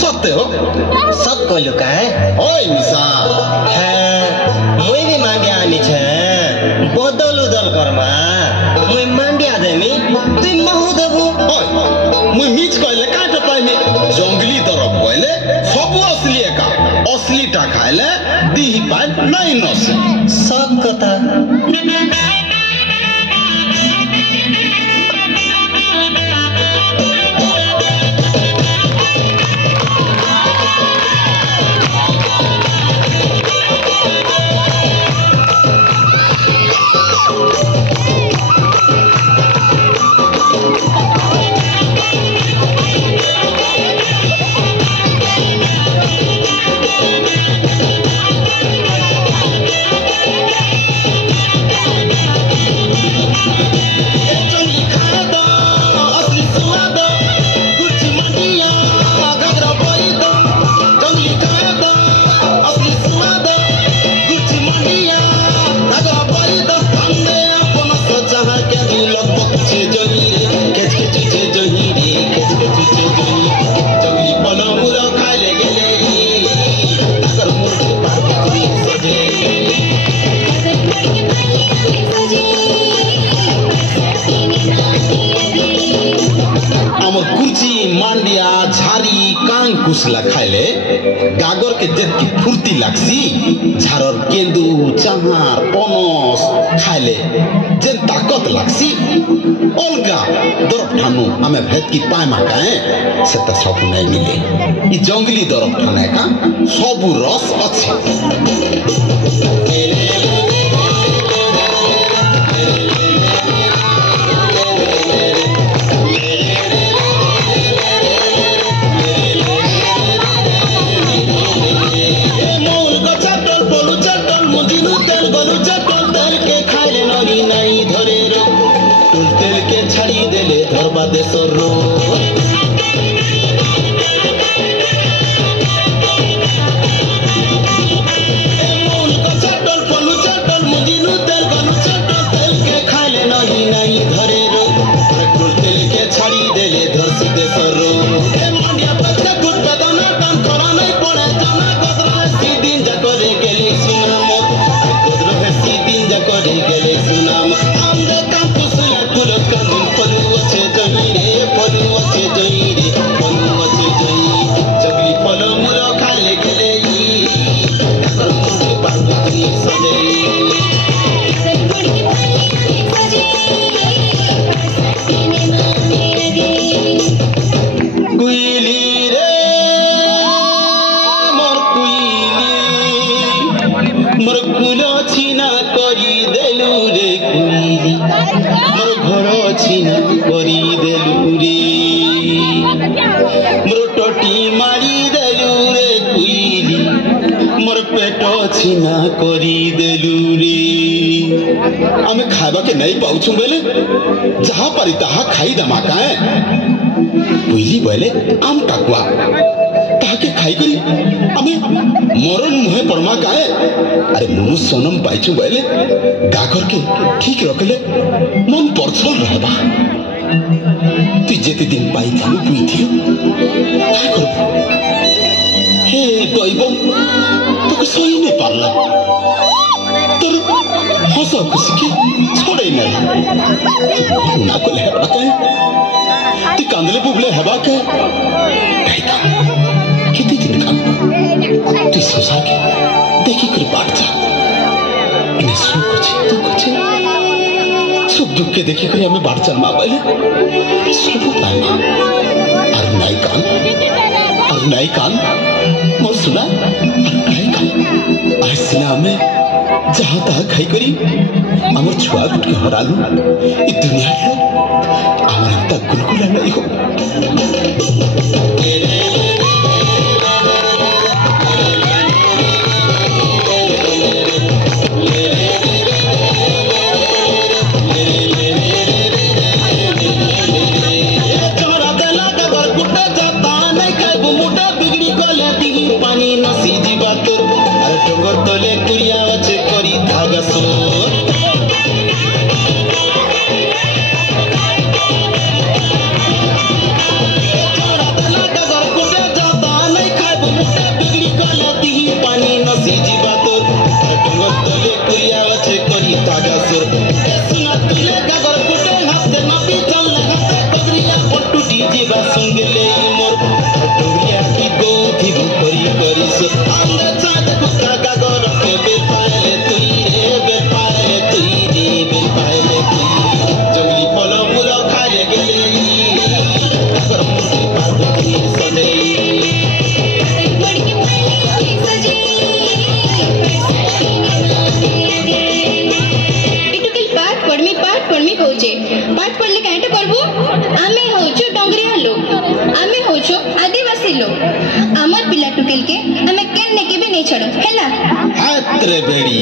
सत्य हो सब कहलु का ओए निशा मुई भी मांडिया आनी छे बदल उदल करमा मुई मांडिया देमी तुई महु देबु ओए मुई मिच कहले काट पाइमी जंगली दरब कहले सब असली एका असलीटा खाइले दिही पाइ नहीं नसे सब कथा मांडिया झारी कांग कुसला खाइले गागर के जेत की फुर्ती लागसी झारर केंदू चहार पनस खाइले जेन ताकत लागसी अलगा दरब ठानु आमे भेद की पायमा काए से त सब नहीं मिले ई जंगली दरब ठाने का सब रस अछि छड़ी देले धरबा देशर रो छीना करी देलू रे आमे खाबा के नहीं पाउछु बेले जहां पारी ताहा खाई दमा काए बुझली बेले आम टाकुआ ताके खाई करी आमे मरण मुहे परमा काए अरे मुनु सोनम पाइछु बेले गागर के ठीक रखले मन परछल रहबा तू जेते दिन पाई थालु बुई थियो का करबो हे दैव तो सही नहीं पारला तोर हंसा खुशी के छोड़े नहीं ना को ले हबा के ती कांदले बुबले हबा के काइता कितनी दिन का तू सोचा के देखी कर बात जा इने सुख दुख के देखी कर हमें बात चल मां बोले सब पाएगा और नहीं कान मोर सुना सिना में जहां तहा खाई करी आमर छुआ गुट के हरालू ई दुनिया लो आमर त गुलगुला नहीं हो रे बेड़ी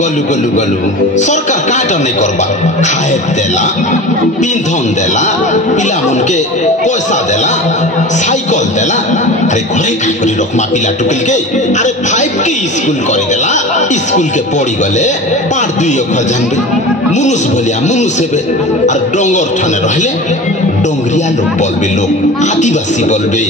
गलु गलु गलु सरकार काटा नहीं करबा खाए देला पिंधन देला पिला मन के पैसा देला साइकिल देला अरे घरे का करी रखमा पिला टुकिल के अरे 5 के स्कूल करी देला स्कूल के पढ़ी गले पाठ 2 अक्षर जानबे मुनुस भलिया मुनुस हेबे और डोंगर ठाने रहले डोंगरिया लोग बोलबे लोग आदिवासी बोलबे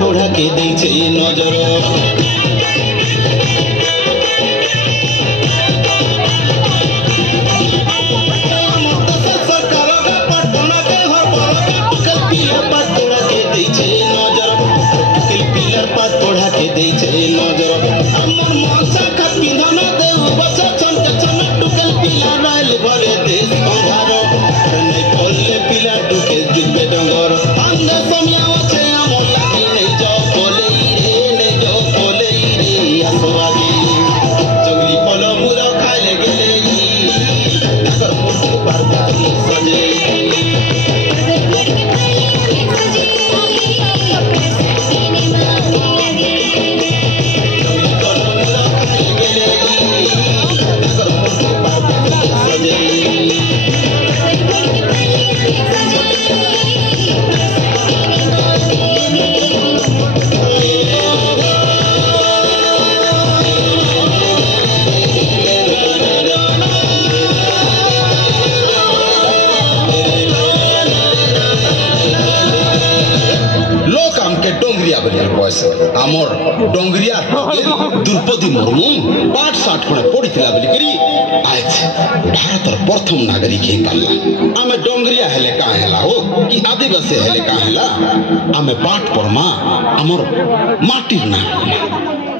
पढ़ा के दै छै नजर आमर डोंगरिया द्रौपदी मुर्मू पाठ साठ खड़े पढ़ी बोली करी आज भारत प्रथम नागरिक ही पाला आमे डोंगरिया हेले का हेला हो कि आदिवासी हेले का हेला आमे पाठ पढ़मा आमर माटिर ना